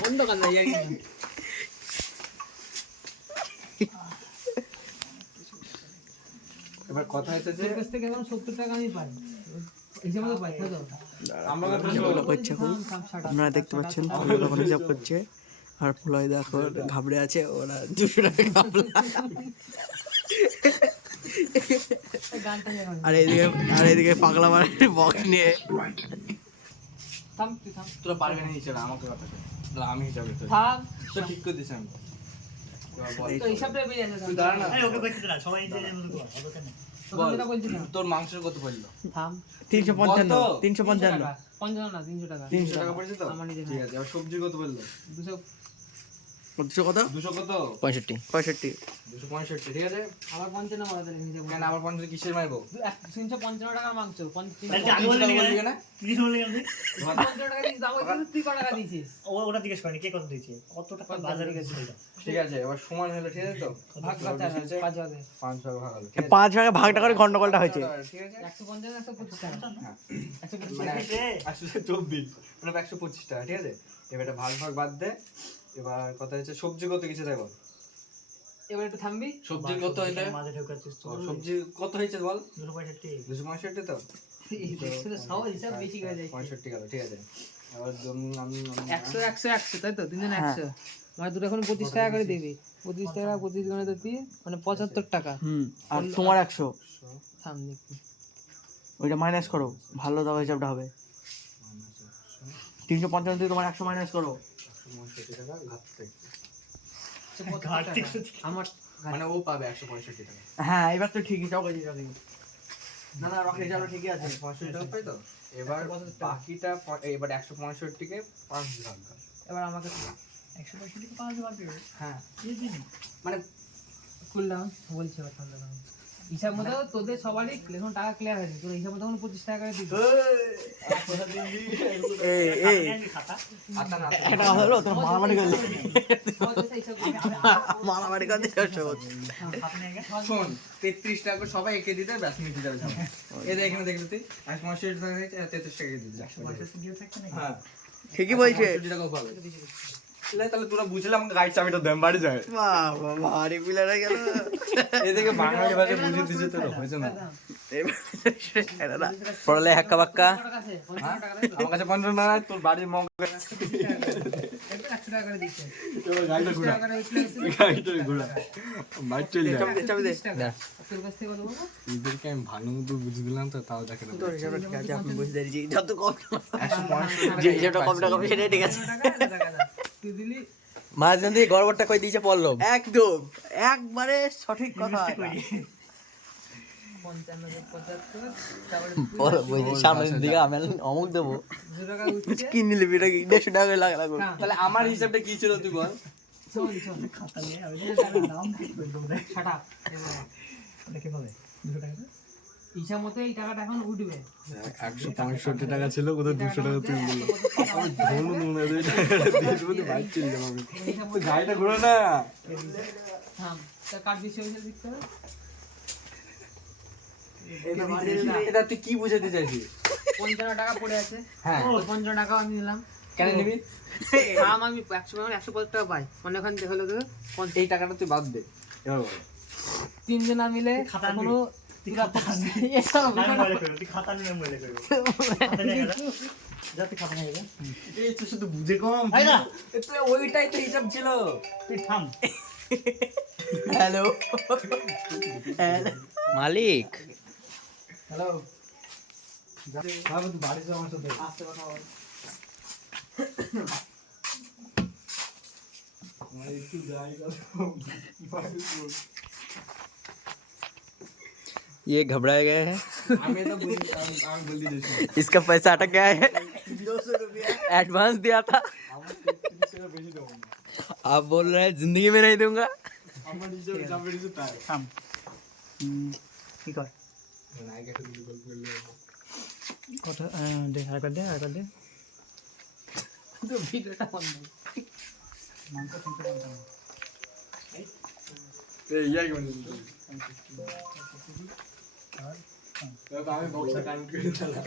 বন্ধ কর না ইয়ার কি এবার কথা হচ্ছে যে তোর কাছ থেকে এখন 70 টাকা আমি পাই হিসাব মতো পাই তো আমরা হিসাবগুলো করছে এখন আপনারা দেখতে পাচ্ছেন পলয় তখন হিসাব করছে আর পলয় দেখো ঘাবড়ে আছে ওরা 200 টাকা ঘাবলা গানটা এখন আর এদিকে পাগলা মানে বক্স নিয়ে থাম তুই থাম তোরা পারবে না হিসাব আমাকে কথা তাহলে আমি হিসাব করতে থাম তো ঠিক করে দিছ আমি তো হিসাবটা বেরিয়ে আছে তুই দাঁড়া না ওকে বলতে না সবাই যে মতো কর হবে কেন তোর কথা বলছিস না তোর মাংসের কত পড়লো থাম 355 355 50 না 300 টাকা 300 টাকা পড়েছে তো আমার নিজের ঠিক আছে আর সবজি কত পড়লো 200 200 কত 200 কত 65 265 ঠিক আছে আবার 55 না বলা হিসাব কেন আবার 50 কিসের মারবো 355 টাকার মাংস 300 তাহলে আগে বললি না কি বললি আপনি 55 টাকা দিছিস দাও তুই কত টাকা দিছিস ওটা জিজ্ঞেস করেনি কে কত দিয়েছে কত টাকা বাজারে গেছে ঠিক আছে এবার সমান হলো ঠিক আছে তো ভাগ ভাগ আছে 5 ভাগে 5 ভাগ ভাগ হলো 5 ভাগে ভাগটা করে গন্ডগোলটা হয়েছে ঠিক আছে 150 125 টাকা হ্যাঁ 125 মানে টাকা 124 মানে 125 টাকা ঠিক আছে এবার এটা ভাগ ভাগ বাদ দে এবার কথা হচ্ছে সবজি কত কিছু দেখো এবার একটু থামবি সবজি কত হইলে মাঝে ঢোকাচ্ছিস তো সবজি কত হয়েছে বল 265 265 তো সব হিসাব বেশি হয়ে যায় 65 গেল ঠিক আছে এবার আমি 100 100 100 তাই তো তিনজন হ্যাঁ। 100 মানে দুটো এখন 25 টাকা করে দিবি 25 টাকা 25 গুণে তো 3 মানে 75 টাকা আর তোমার 100 থাম দেখি ওইটা মাইনাস করো ভালো দাও হিসাবটা হবে 355 থেকে তোমার 100 মাইনাস করো 165 টাকা ঘাটতে ঘাটতি আমার মানে ও পাবে 165 টাকা হ্যাঁ এবার তো ঠিকই যাও গেছি যাবে না না রকেট হিসাবটা ঠিকই আছে 65 টাকা পাই তো এবার বাকিটা এবার 165 কে 5 ভাগ কর। এবার আমাকে 165 থেকে 5 ভাগ দেবে হ্যাঁ কি জিনিস মানে কুল ডাউন বলছি এবার ঠান্ডা ডাউন হিসাব মতো তোদের সবারই এখন টাকা ক্লিয়ার হয়েছে তোর হিসাব মতো 25 টাকা করে দিবি এই খাতা আতা না এটা হলো তোর মারামারি করলে হিসাব মারামারি করতে আপনি আগে শোন 33 টাকা করে সবাই একে দিতে ব্যাস মিটে যাবে এই এখানে দেখলি তুই 165 টাকা হয়েছে 33 টাকা দিয়ে দিবি 165 দিয়ে থাকছে না হ্যাঁ ঠিকই বলছে 165 টাকা পাবে তাহলে তোরা বুঝলাম গাইড চাবিটা দেম বাড়ি যায় বাবা ভারী পিলার হয়ে গেল এদিকে বাঙালি ভাষা বুঝিয়ে দিছে তোর হয়েছে না পড়লে হাক্কা বাক্কা টাকা আছে 50 টাকা আমার কাছে 15 না তোর বাড়ির মগ 100 টাকা করে দিচ্ছে গাড়িটা 100 টাকা করে উঠলে গাড়িটা ঘোরা বাইক চলে যায় চাবি দে তোর কাছ থেকে কত বলবো এদেরকে আমি ভালো মতো বুঝে দিলাম তো তাও দেখে না তোর হিসাবটা ঠিক আছে আপনি বুঝতে দিয়েছি যত কম 165 যে হিসাবটা কম টাকা হবে সেটাই ঠিক আছে টাকা তুই দিলি মাঝখান দিয়ে গড়বড়টা কই দিয়েছে পড়লো একদম একবারে সঠিক কথা 55 75 তারপরে বলছি সামনের দিকে আমি অমুক দেবো 2 টাকা উঠছে কি নিলে এটাকে 150 টাকা করে লাগা লাগবে তাহলে আমার হিসাবটা কি ছিল তুই বল শোন শোন খাতা নিয়ে আমি নাম বলবো না শাট আপ এটা কিভাবে 200 টাকা হিসাব মতো এই টাকাটা এখন উঠবে 165 টাকা ছিল কোথায় 200 টাকা তুই বললি আমি ধরলো না রে দিয়ে দেবো তো বাইক চলে যাবো আমি তুই গাড়িটা ঘুরে না থাম তা কাট দিছে ওই দিক করে এটা তুই কি বুঝাতে চাইছিস 55 টাকা পড়ে আছে হ্যাঁ ওই 55 টাকা আমি নিলাম কেন নিবি থাম আমি 150 টাকা পাই মানে ওখানে দেখালো তো এই টাকাটা তুই বাদ দে এবার বল তিনজনা মিলে খাতা কোনো আমি বলে করব তুই খাতা নিয়ে বলে করব যাতে খাতা নিয়ে এই তুই শুধু বুঝে কম আই না এটা ওইটাই তো হিসাব ছিল তুই থাম হ্যালো মালিক হ্যালো যাবো তুই বাড়ি যা আমার সাথে আসতে কথা বল আমার একটু যাই ये घबराया गया है আমি তো বুঝি আমি বল দিয়েছি इसका पैसा अटक गया है 200 रुपया एडवांस दिया था আমার 33 টাকা বেশি দেবো না आप बोल रहे हैं जिंदगी में नहीं दूंगा আমার হিসাব যা বেরিয়েছে তাই থাম কি কর নাইকে একটু গল্প করলে কত দে আর কর দে তো ভিডিওটা বন্ধ মাংস 350 এই ইয়াই মানে আমি বক্সটা কানেক্ট করে দিলাম